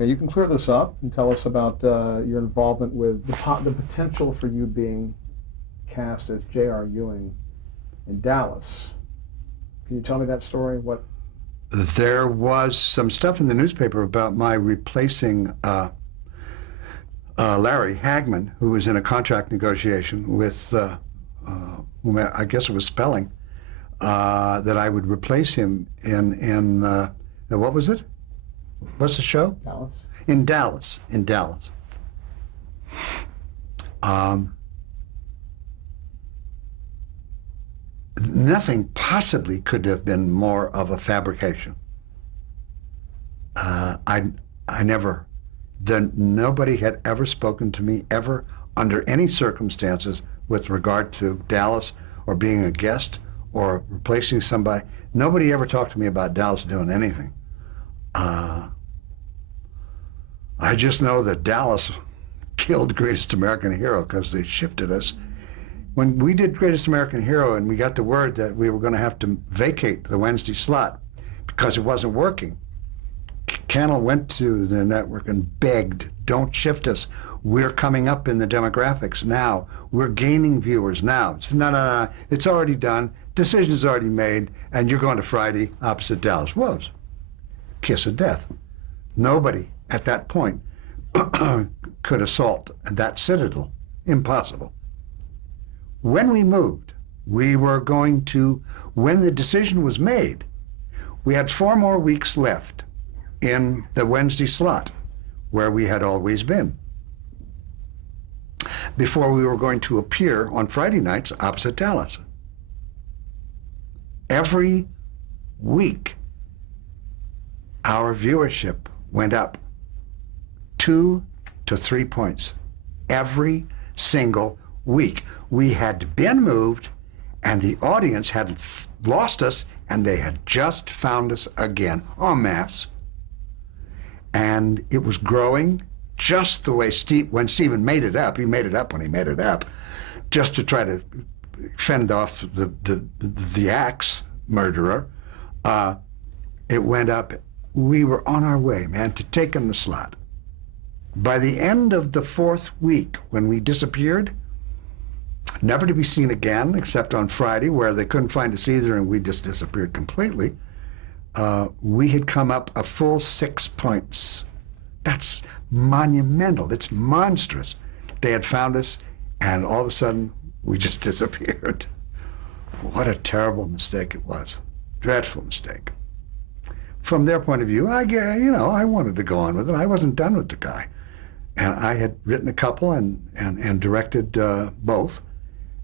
Okay, you can clear this up and tell us about your involvement with the potential for you being cast as J.R. Ewing in Dallas. Can you tell me that story? What? There was some stuff in the newspaper about my replacing Larry Hagman, who was in a contract negotiation with, whom I guess it was Spelling, that I would replace him in what was it? What's the show? Dallas. In Dallas. Nothing possibly could have been more of a fabrication. Nobody had ever spoken to me ever under any circumstances with regard to Dallas or being a guest or replacing somebody. Nobody ever talked to me about Dallas doing anything. I just know that Dallas killed Greatest American Hero because they shifted us. When we did Greatest American Hero and we got the word that we were going to have to vacate the Wednesday slot because it wasn't working, Cannell went to the network and begged, don't shift us. We're coming up in the demographics now. We're gaining viewers now. Said, no, it's already done. Decision's already made, and you're going to Friday opposite Dallas. Was kiss of death. Nobody at that point could assault that citadel. Impossible. When we moved, we were going to, when the decision was made, we had 4 more weeks left in the Wednesday slot, where we had always been, before we were going to appear on Friday nights opposite Dallas. Every week, our viewership went up 2 to 3 points. Every single week. We had been moved, and the audience had lost us, and they had just found us again, en masse. And it was growing just the way when Stephen made it up. He made it up when he made it up, just to try to fend off the axe murderer. It went up. We were on our way, man, to taking the slot. By the end of the 4th week, when we disappeared, never to be seen again, except on Friday, where they couldn't find us either, and we just disappeared completely. We had come up a full 6 points. That's monumental. It's monstrous. They had found us, and all of a sudden, we just disappeared. What a terrible mistake it was. Dreadful mistake. From their point of view, I wanted to go on with it. I wasn't done with the guy. And I had written a couple and directed both.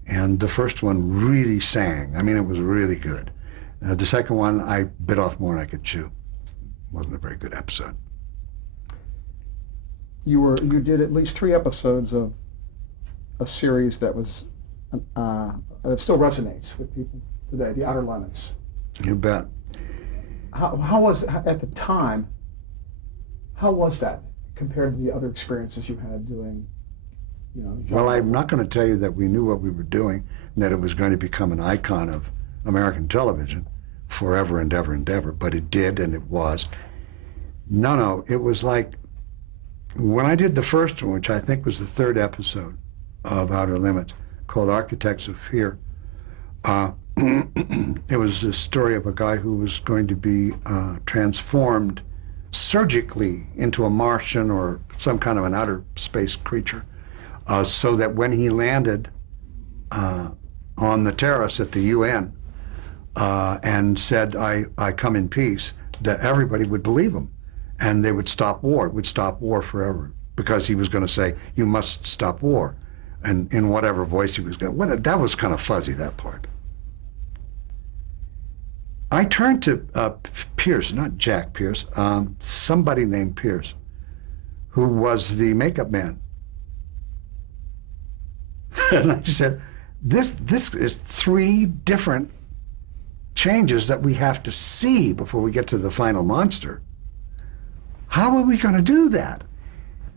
And the first one really sang. I mean, it was really good. The second one, I bit off more than I could chew. Wasn't a very good episode. You did at least 3 episodes of a series that was that still resonates with people today, The Outer Limits. You bet. How was at the time? How was that compared to the other experiences you had doing? Well, I'm not going to tell you that we knew what we were doing and that it was going to become an icon of American television forever and ever and ever, but it did, and it was. No, it was like when I did the first one, which I think was the 3rd episode of Outer Limits, called Architects of Fear. It was the story of a guy who was going to be transformed surgically into a Martian or some kind of an outer space creature, so that when he landed on the terrace at the UN and said, I come in peace, that everybody would believe him, and they would stop war. It would stop war forever, because he was going to say, you must stop war, and in whatever voice he was going to. That was kind of fuzzy, that part. I turned to Pierce, not Jack Pierce, somebody named Pierce, who was the makeup man. And I said, this is 3 different changes that we have to see before we get to the final monster. How are we going to do that?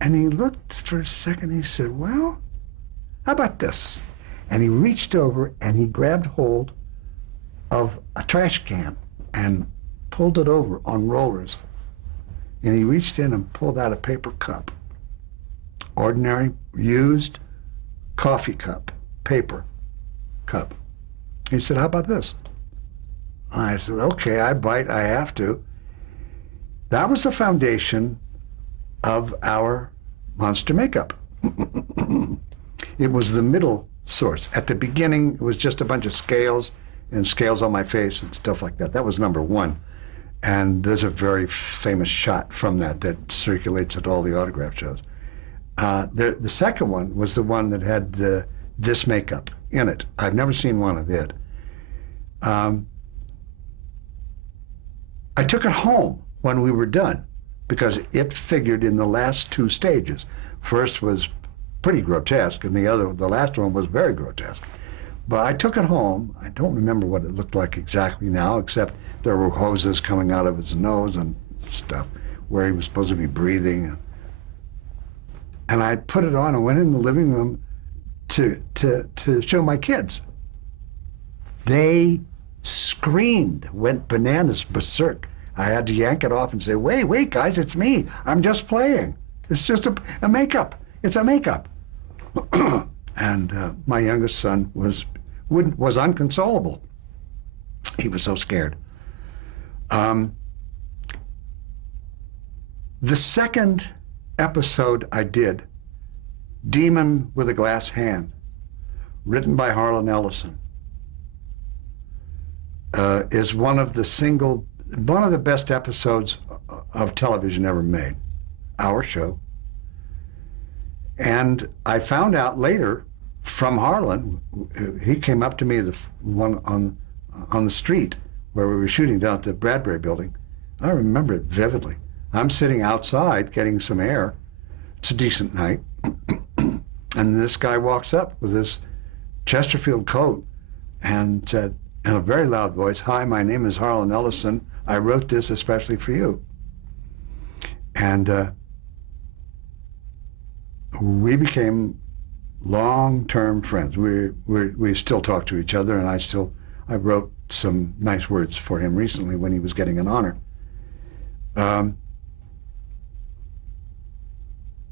And he looked for a second, he said, well, how about this? And he reached over and he grabbed hold of a trash can and pulled it over on rollers And he reached in and pulled out a paper cup. Ordinary, used coffee cup, paper cup. He said, how about this? I said, okay, I bite, I have to. That was the foundation of our monster makeup. It was the middle source. At the beginning, it was just a bunch of scales and scales on my face and stuff like that. That was number one. And there's a very famous shot from that that circulates at all the autograph shows. The second one was the one that had this makeup in it. I've never seen one of it. I took it home when we were done because it figured in the last two stages. First was pretty grotesque, and the last one was very grotesque. But I took it home. I don't remember what it looked like exactly now, except there were hoses coming out of his nose and stuff where he was supposed to be breathing. And I put it on and went in the living room to show my kids. They screamed, went bananas, berserk. I had to yank it off and say, wait, guys, it's me. I'm just playing. It's just a makeup. It's a makeup. And my youngest son was unconsolable. He was so scared. The second episode I did, Demon with a Glass Hand, written by Harlan Ellison, is one of the best episodes of television ever made, our show. And I found out later from Harlan, he came up to me, the one on the street where we were shooting down at the Bradbury building. I remember it vividly. I'm sitting outside getting some air. It's a decent night. And this guy walks up with this Chesterfield coat and said in a very loud voice, "Hi, my name is Harlan Ellison. I wrote this especially for you." And we became long-term friends. We still talk to each other, and I wrote some nice words for him recently when he was getting an honor.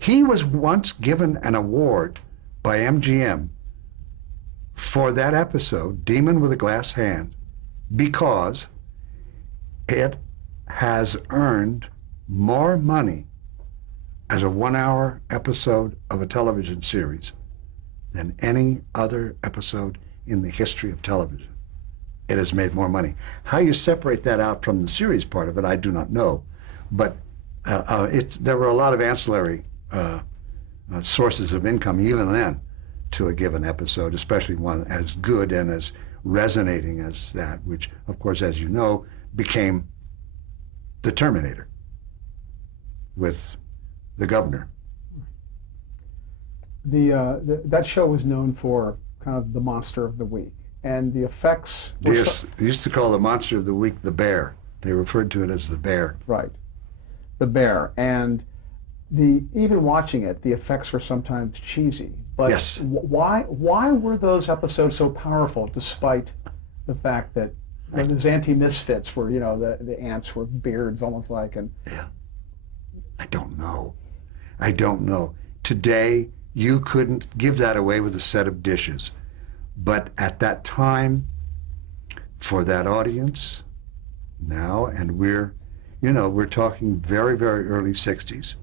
He was once given an award by MGM for that episode, Demon with a Glass Hand, because it has earned more money as a 1-hour episode of a television series than any other episode in the history of television. It has made more money. How you separate that out from the series part of it, I do not know. But there were a lot of ancillary sources of income even then to a given episode, especially one as good and as resonating as that, which, of course, as you know, became The Terminator with the governor. That show was known for kind of the monster of the week, and the effects. They used to call the monster of the week the bear. They referred to it as the bear. Right, the bear, and even watching it, the effects were sometimes cheesy. But yes. Why were those episodes so powerful, despite the fact that the Zanti Misfits were, the ants were beards almost like, and yeah. I don't know. Today, you couldn't give that away with a set of dishes. But at that time, for that audience, now, and we're talking very, very early 60s.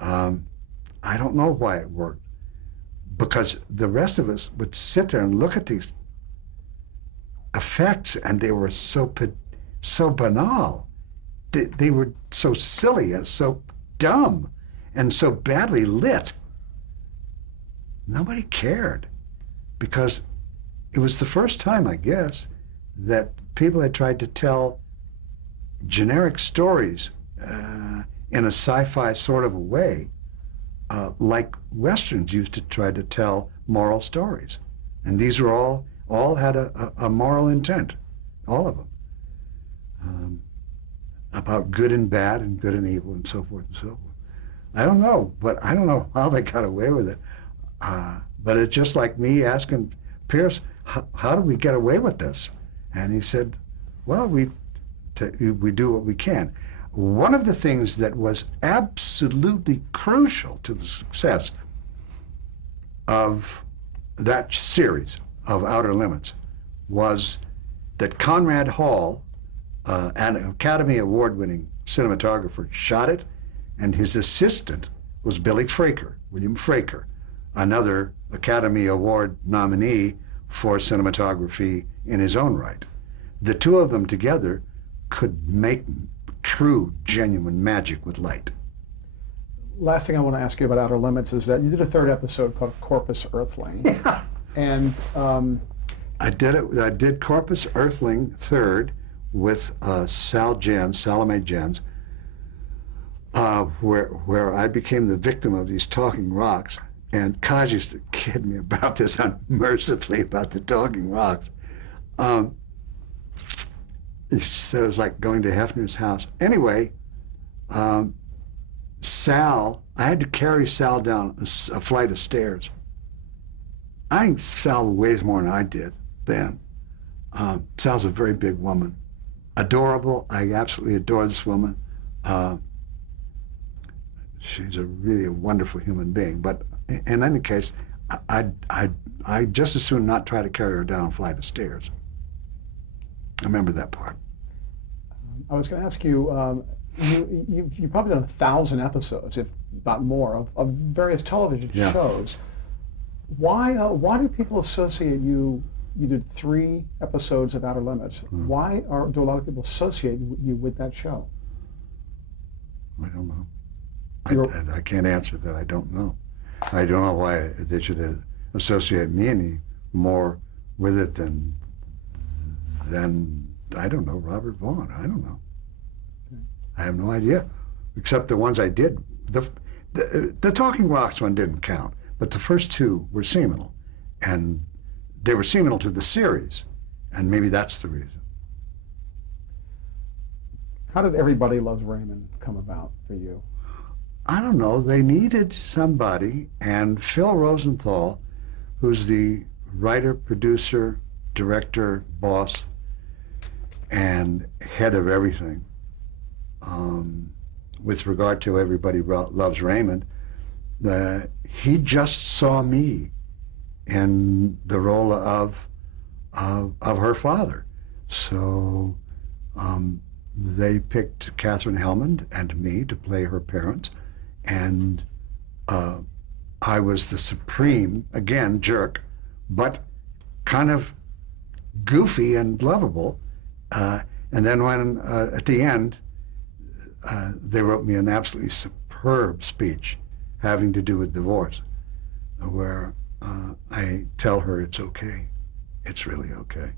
I don't know why it worked. Because the rest of us would sit there and look at these effects, and they were so banal. They were so silly and so dumb and so badly lit. Nobody cared, because it was the first time, I guess, that people had tried to tell generic stories in a sci-fi sort of a way, like Westerns used to try to tell moral stories. And these were all had a moral intent, all of them, about good and bad and good and evil and so forth and so forth. I don't know, but I don't know how they got away with it. But it's just like me asking Pierce, how do we get away with this? And he said, well, we do what we can. One of the things that was absolutely crucial to the success of that series of Outer Limits was that Conrad Hall, an Academy Award-winning cinematographer, shot it, and his assistant was William Fraker, another Academy Award nominee for cinematography in his own right. The two of them together could make true, genuine magic with light. Last thing I want to ask you about Outer Limits is that you did a third episode called Corpus Earthling. Yeah. And I did Corpus Earthling third with Salome Jens, where I became the victim of these talking rocks. And Kaj used to kid me about this unmercifully, about the talking rocks. He said it was like going to Hefner's house. Anyway, Sal, I had to carry Sal down a flight of stairs. I think Sal weighs more than I did then. Sal's a very big woman. Adorable. I absolutely adore this woman. She's really a wonderful human being. But in any case, I'd just as soon not try to carry her down a flight of stairs. I remember that part. I was going to ask you, you've probably done 1,000 episodes, if not more, of various television shows. Why do people associate you? You did 3 episodes of Outer Limits. Why do a lot of people associate you with that show? I don't know. I can't answer that. I don't know. I don't know why they should associate me any more with it than I don't know, Robert Vaughn. I don't know. I have no idea, except the ones I did. The Talking Rocks one didn't count, but the first 2 were seminal, and they were seminal to the series, and maybe that's the reason. How did Everybody Loves Raymond come about for you? I don't know. They needed somebody, and Phil Rosenthal, who's the writer, producer, director, boss, and head of everything, with regard to Everybody Loves Raymond, he just saw me in the role of her father. So they picked Katherine Helmond and me to play her parents, and I was the supreme, again, jerk, but kind of goofy and lovable. And then when, at the end, they wrote me an absolutely superb speech having to do with divorce, where I tell her it's okay. It's really okay.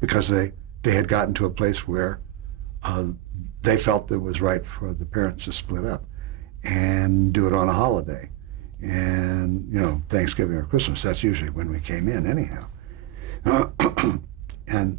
Because they had gotten to a place where they felt it was right for the parents to split up and do it on a holiday. And, Thanksgiving or Christmas, that's usually when we came in anyhow. And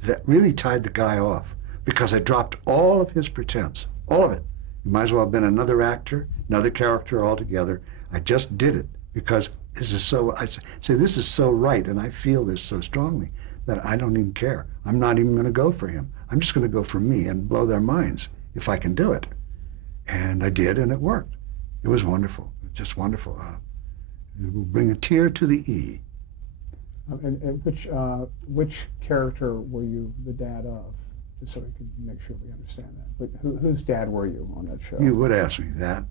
that really tied the guy off, because I dropped all of his pretense, all of it. It might as well have been another actor, another character altogether. I just did it because this is so right, and I feel this so strongly that I don't even care. I'm not even going to go for him. I'm just going to go for me and blow their minds if I can do it. And I did, and it worked. It was wonderful, just wonderful. It will bring a tear to the E. And which character were you the dad of? Just so we can make sure we understand that. But whose dad were you on that show? You would ask me that.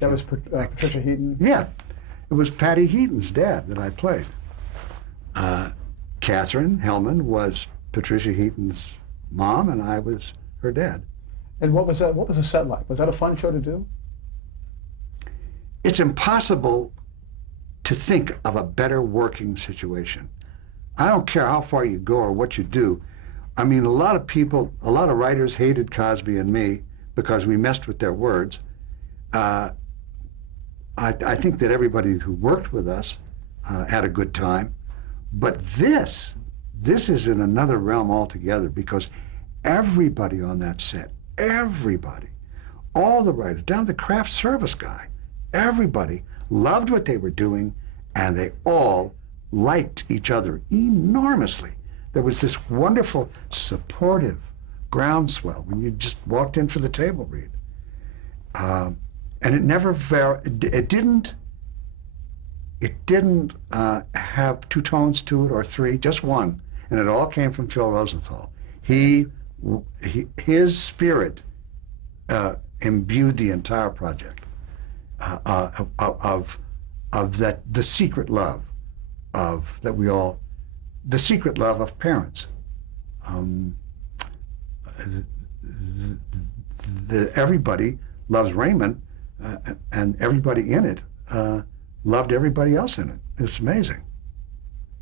That was Patricia Heaton? Yeah. It was Patty Heaton's dad that I played. Katherine Hellman was Patricia Heaton's mom, and I was her dad. And what was the set like? Was that a fun show to do? It's impossible to think of a better working situation. I don't care how far you go or what you do. I mean, a lot of writers hated Cosby and me because we messed with their words. I think that everybody who worked with us had a good time. But this is in another realm altogether, because everybody on that set, everybody, all the writers, down to the craft service guy, everybody loved what they were doing, and they all liked each other enormously. there was this wonderful, supportive groundswell when you just walked in for the table read. And it never it didn't have two tones to it or three, just one. And it all came from Phil Rosenthal. His spirit imbued the entire project of that, the secret love of that we all, the secret love of parents. Everybody loves Raymond, and everybody in it loved everybody else in it. It's amazing,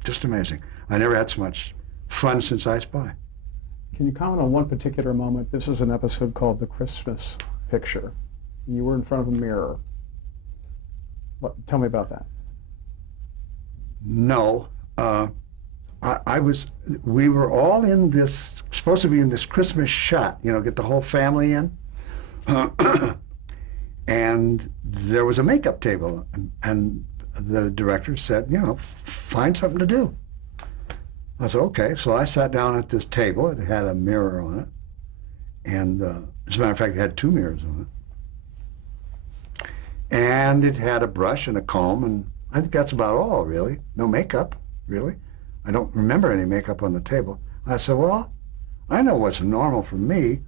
just amazing. I never had so much fun since I Spy. Can you comment on one particular moment? This is an episode called The Christmas Picture. You were in front of a mirror. Tell me about that. No, we were all in this, supposed to be in this Christmas shot, you know, get the whole family in. And there was a makeup table, and the director said, you know, find something to do. I said, okay. So I sat down at this table. It had a mirror on it. And as a matter of fact, it had two mirrors on it. And it had a brush and a comb, and I think that's about all, really. No makeup, really. I don't remember any makeup on the table. I said, well, I know what's normal for me.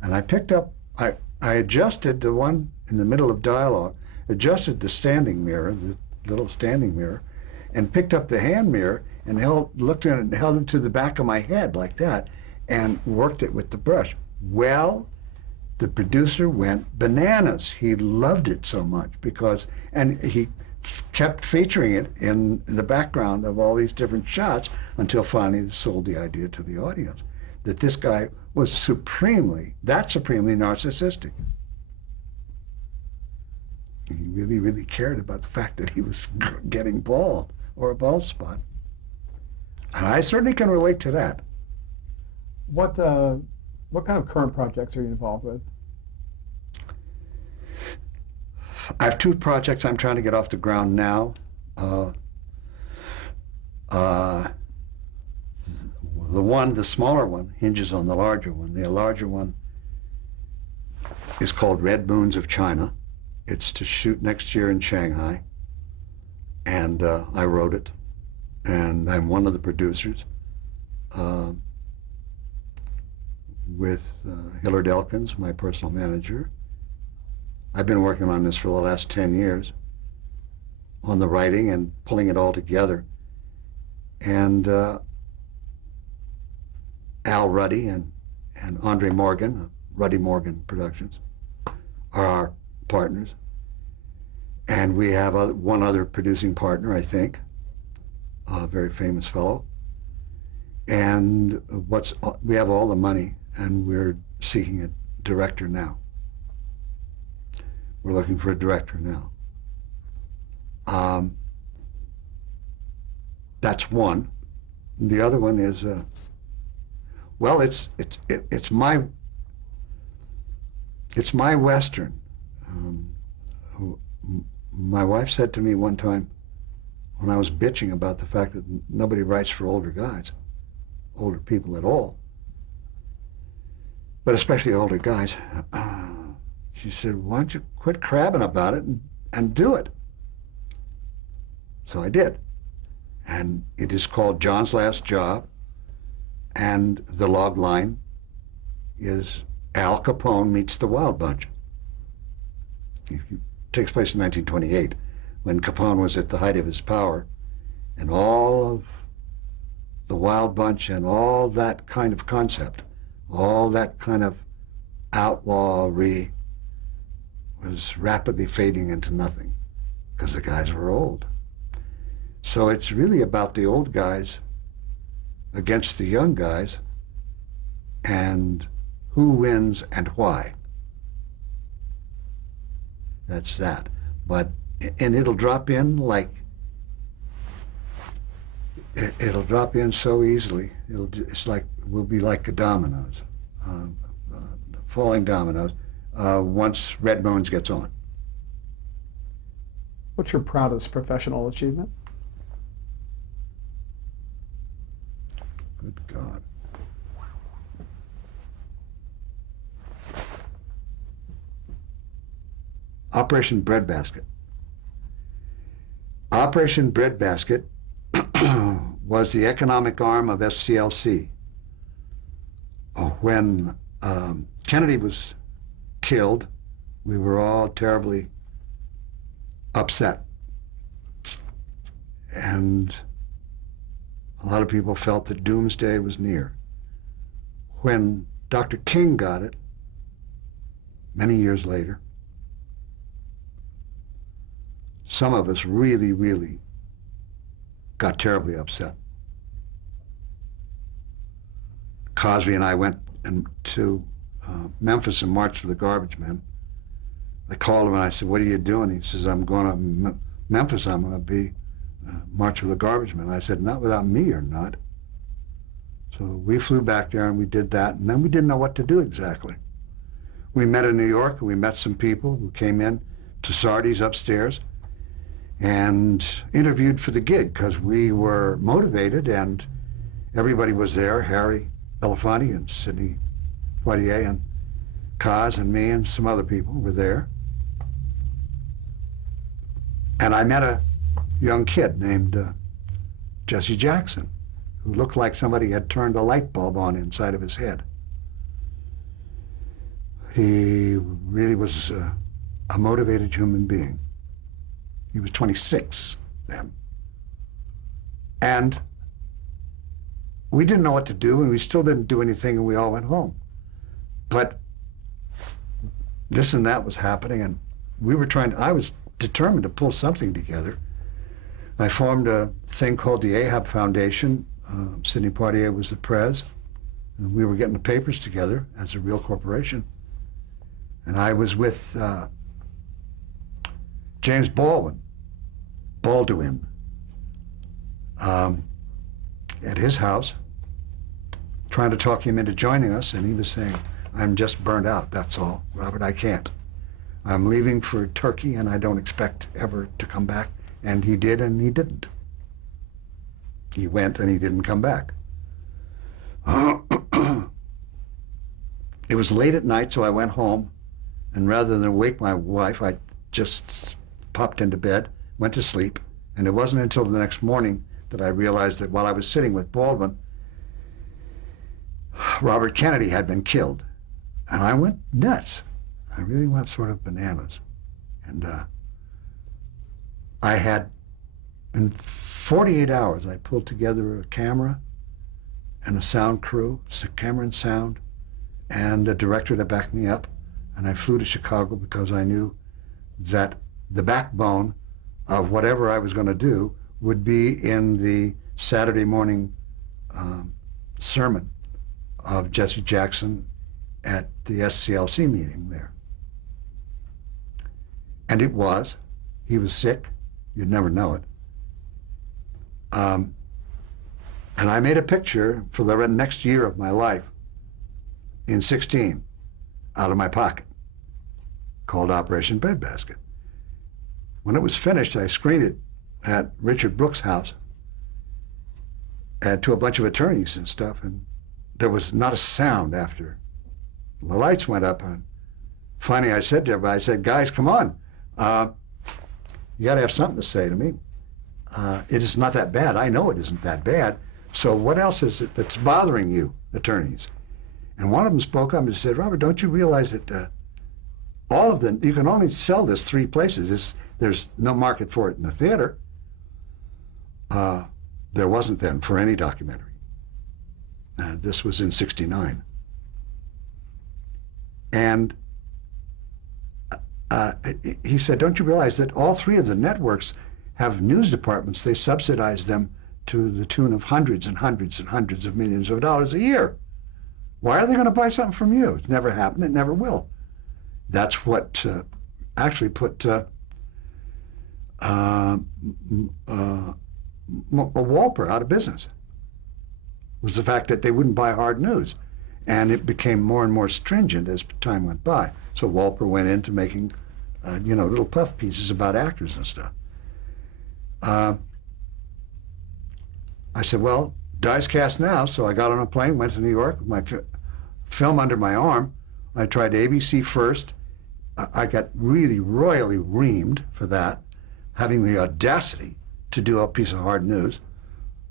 And I picked up, I adjusted the one in the middle of dialogue, adjusted the standing mirror, the little standing mirror, and picked up the hand mirror and looked at it and held it to the back of my head like that and worked it with the brush. Well, the producer went bananas. He loved it so much and he kept featuring it in the background of all these different shots until finally he sold the idea to the audience that this guy was supremely narcissistic. He really, really cared about the fact that he was getting bald or a bald spot. And I certainly can relate to that. What kind of current projects are you involved with? I have two projects I'm trying to get off the ground now. The smaller one hinges on the larger one. The larger one is called Red Moons of China. It's to shoot next year in Shanghai. And I wrote it. And I'm one of the producers with Hillard Elkins, my personal manager. I've been working on this for the last 10 years on the writing and pulling it all together. And Al Ruddy and Andre Morgan, Ruddy Morgan Productions, are our partners. And we have one other producing partner, I think, a very famous fellow. And we have all the money, and we're seeking a director now. We're looking for a director now. That's one. The other one is, well, it's my Western. My wife said to me one time when I was bitching about the fact that nobody writes for older guys, older people at all, but especially older guys. She said, why don't you quit crabbing about it and do it? So I did. And it is called John's Last Job. And the log line is Al Capone meets the Wild Bunch. It takes place in 1928, when Capone was at the height of his power. And all of the Wild Bunch and all that kind of concept, all that kind of outlawry was rapidly fading into nothing because the guys were old. So it's really about the old guys against the young guys and who wins and why. That's that. And it'll drop in it'll drop in so easily. We'll be like dominoes, falling dominoes. Once Red Moons gets on. What's your proudest professional achievement? Good God. Operation Breadbasket. Operation Breadbasket was the economic arm of SCLC. When Kennedy was killed, we were all terribly upset. And a lot of people felt that doomsday was near. When Dr. King got it, many years later, some of us really, really got terribly upset. Cosby and I went to Memphis and marched with the garbage men. I called him and I said, "What are you doing?" He says, "I'm going to Memphis. I'm going to be march with the garbage men." I said, "Not without me, you're not." So we flew back there and we did that, and then we didn't know what to do exactly. We met in New York, and we met some people who came in to Sardi's upstairs and interviewed for the gig because we were motivated and everybody was there. Harry Belafonte and Sidney Poitier and Kaz and me and some other people were there. And I met a young kid named Jesse Jackson, who looked like somebody had turned a light bulb on inside of his head. He really was a motivated human being. He was 26 then. And we didn't know what to do, and we still didn't do anything, and we all went home. But this and that was happening, and I was determined to pull something together. I formed a thing called the Ahab Foundation. Sidney Poitier was the prez, and we were getting the papers together as a real corporation. And I was with James Baldwin, at his house, trying to talk him into joining us, and he was saying, "I'm just burned out, that's all, Robert, I can't. I'm leaving for Turkey, and I don't expect ever to come back." And he did, and he didn't. He went, and he didn't come back. It was late at night, so I went home, and rather than wake my wife, I just popped into bed, went to sleep, and it wasn't until the next morning that I realized that while I was sitting with Baldwin, Robert Kennedy had been killed. And I went nuts. I really went sort of bananas. And I had, in 48 hours, I pulled together a camera and a sound crew, camera and sound, and a director to back me up. And I flew to Chicago because I knew that the backbone of whatever I was going to do would be in the Saturday morning sermon of Jesse Jackson at the SCLC meeting there. And it was. He was sick. You'd never know it. And I made a picture for the next year of my life in 16 out of my pocket called Operation Breadbasket. When it was finished, I screened it at Richard Brooks' house and to a bunch of attorneys and stuff, and there was not a sound after the lights went up. And finally I said to everybody, I said, "Guys, come on. You got to have something to say to me. It is not that bad. I know it isn't that bad. So what else is it that's bothering you, attorneys?" And one of them spoke up and said, "Robert, don't you realize that all of them, you can only sell this 3 places. There's no market for it in the theater." There wasn't then for any documentary. This was in '69. And he said, "Don't you realize that all 3 of the networks have news departments? They subsidize them to the tune of hundreds and hundreds and hundreds of millions of dollars a year. Why are they going to buy something from you? It's never happened. It never will." That's what actually put Walper out of business, was the fact that they wouldn't buy hard news. And it became more and more stringent as time went by. So Walper went into making, little puff pieces about actors and stuff. I said, "Well, Die's cast now, so I got on a plane, went to New York with my film under my arm. I tried ABC first. I got really royally reamed for that, having the audacity to do a piece of hard news.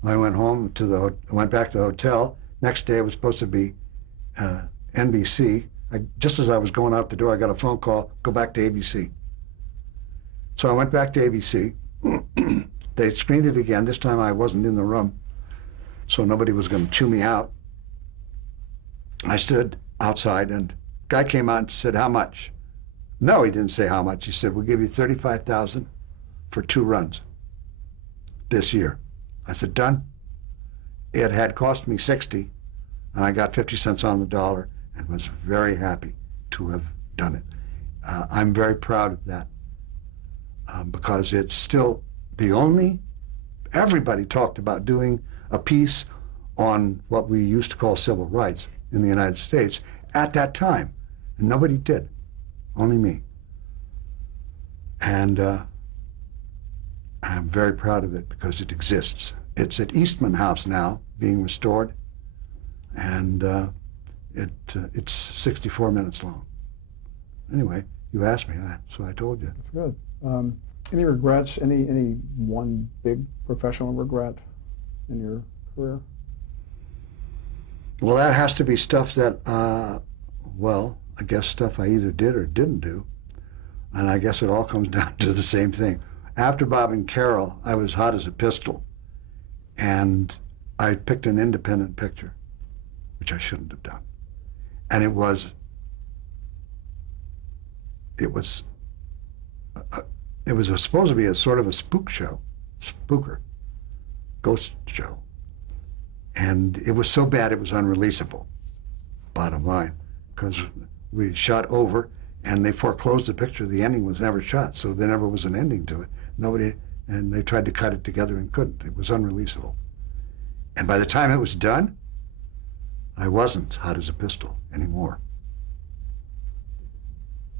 I went home to went back to the hotel. Next day it was supposed to be NBC. Just as I was going out the door, I got a phone call, go back to ABC. So I went back to ABC. They screened it again. This time I wasn't in the room, so nobody was going to chew me out. I stood outside, and a guy came out and said, how much? No, he didn't say how much. He said, we'll give you $35,000 for 2 runs this year. I said, done. It had cost me 60, and I got 50 cents on the dollar and was very happy to have done it. I'm very proud of that because it's still the only, everybody talked about doing a piece on what we used to call civil rights in the United States at that time, and nobody did, only me. And I'm very proud of it because it exists. It's at Eastman House now, being restored, and it's 64 minutes long. Anyway, you asked me, so I told you. That's good. Any regrets? Any one big professional regret in your career? Well, that has to be stuff that, well, I guess stuff I either did or didn't do, and I guess it all comes down to the same thing. After Bob and Carol, I was hot as a pistol, and I picked an independent picture, which I shouldn't have done. And it was supposed to be a sort of a spooker, ghost show. And it was so bad it was unreleasable, bottom line, because we shot over and they foreclosed the picture. The ending was never shot, so there never was an ending to it. And they tried to cut it together and couldn't. It was unreleasable. And by the time it was done, I wasn't hot as a pistol anymore.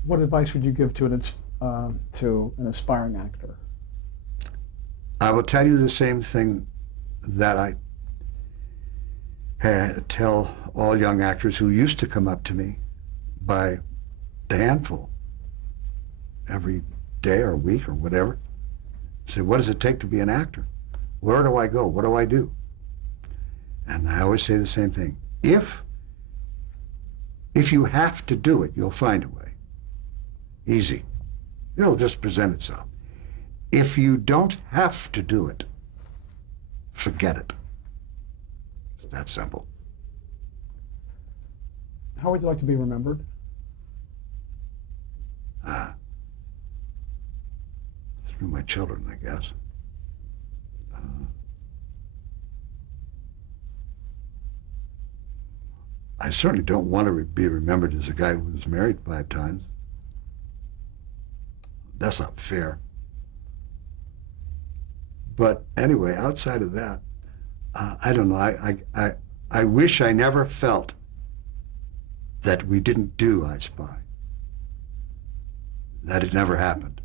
What advice would you give to an aspiring actor? I will tell you the same thing that I tell all young actors who used to come up to me by the handful every day or week or whatever. Say, what does it take to be an actor? Where do I go? What do I do? And I always say the same thing. If you have to do it, you'll find a way. Easy. It'll just present itself. If you don't have to do it, forget it. It's that simple. How would you like to be remembered? Through my children, I guess. I certainly don't want to be remembered as a guy who was married 5 times. That's not fair. But anyway, outside of that, I don't know. I wish I never felt that we didn't do I Spy. That it never happened.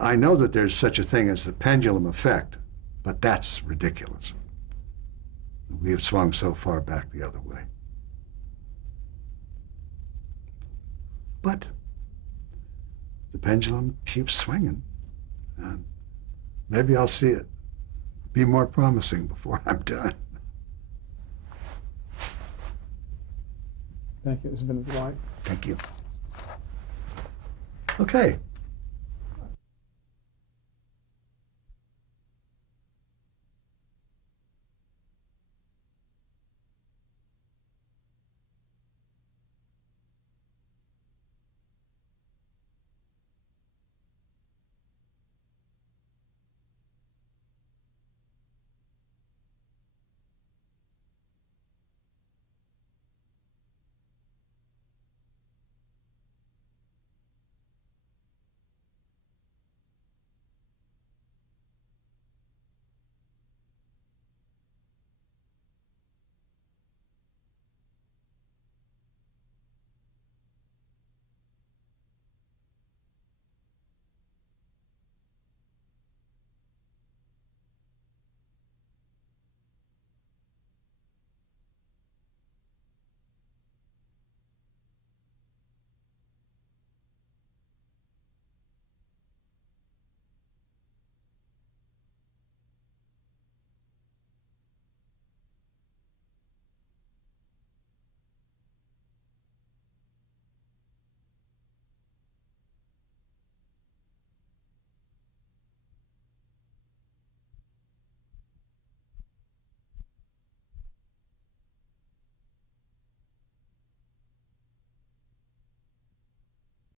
I know that there's such a thing as the pendulum effect, but that's ridiculous. We have swung so far back the other way. But the pendulum keeps swinging, and maybe I'll see it be more promising before I'm done. Thank you. This has been a delight. Thank you. Okay.